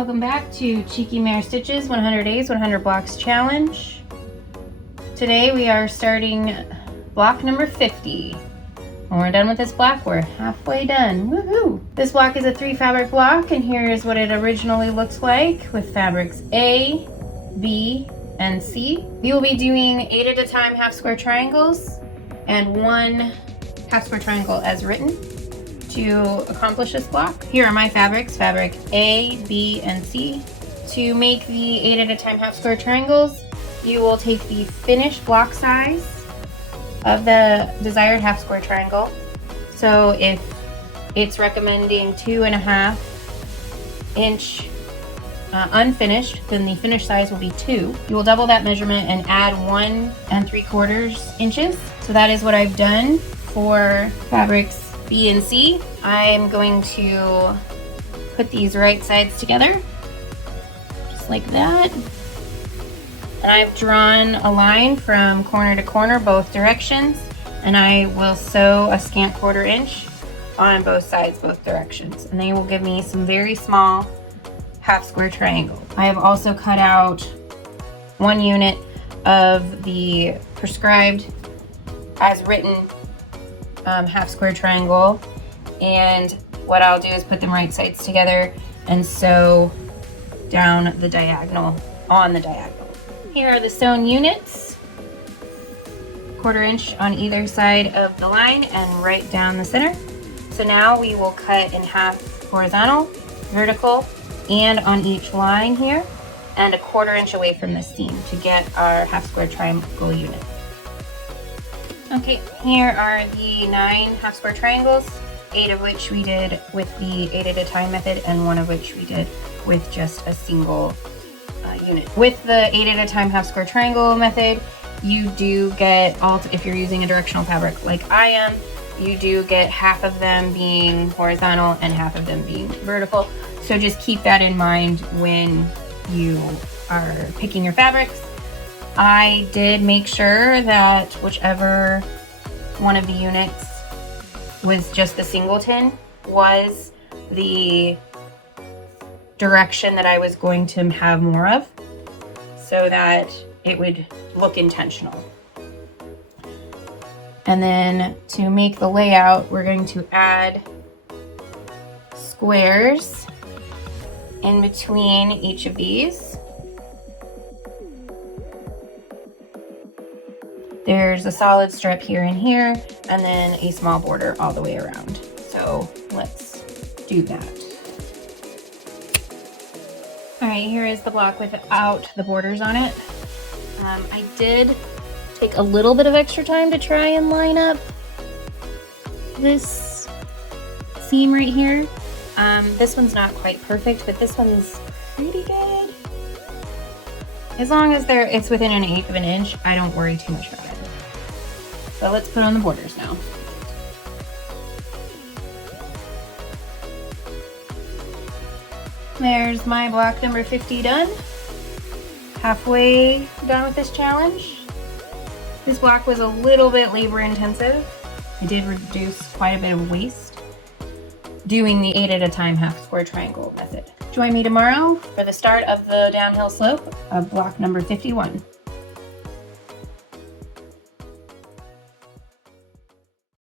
Welcome back to Cheeky Mare Stitches 100 Days, 100 Blocks Challenge. Today we are starting block number 50. When we're done with this block, we're halfway done. Woohoo! This block is a 3 fabric block, and here is what it originally looks like with fabrics A, B, and C. We will be doing 8 at a time half square triangles and 1 half square triangle as written to accomplish this block. Here are my fabrics, fabric A, B, and C. To make the 8 at a time half square triangles, you will take the finished block size of the desired half square triangle. So if it's recommending 2.5 inch unfinished, then the finished size will be 2. You will double that measurement and add 1 3/4 inches. So that is what I've done for fabrics B and C. I'm going to put these right sides together, just like that. And I've drawn a line from corner to corner, both directions, and I will sew a scant 1/4 inch on both sides, both directions. And they will give me some very small half square triangle. I have also cut out 1 unit of the prescribed as written half square triangle, and what I'll do is put them right sides together and sew down the diagonal on the diagonal. Here are the sewn units, 1/4 inch on either side of the line and right down the center. So now we will cut in half horizontal, vertical, and on each line here, and 1/4 inch away from the seam to get our half square triangle unit. Okay, here are the 9 half square triangles, 8 of which we did with the 8 at a time method and 1 of which we did with just a single unit. With the 8 at a time half square triangle method, you do get, if you're using a directional fabric like I am, you do get half of them being horizontal and half of them being vertical. So just keep that in mind when you are picking your fabrics. I did make sure that whichever one of the units was just the singleton was the direction that I was going to have more of, so that it would look intentional. And then to make the layout, we're going to add squares in between each of these. There's a solid strip here and here, and then a small border all the way around. So let's do that. All right, here is the block without the borders on it. I did take a little bit of extra time to try and line up this seam right here. This one's not quite perfect, but this one's pretty good. As long as it's within 1/8 of an inch, I don't worry too much about it. So let's put on the borders now. There's my block number 50 done. Halfway done with this challenge. This block was a little bit labor intensive. I did reduce quite a bit of waste doing the 8 at a time half square triangle method. Join me tomorrow for the start of the downhill slope of block number 51.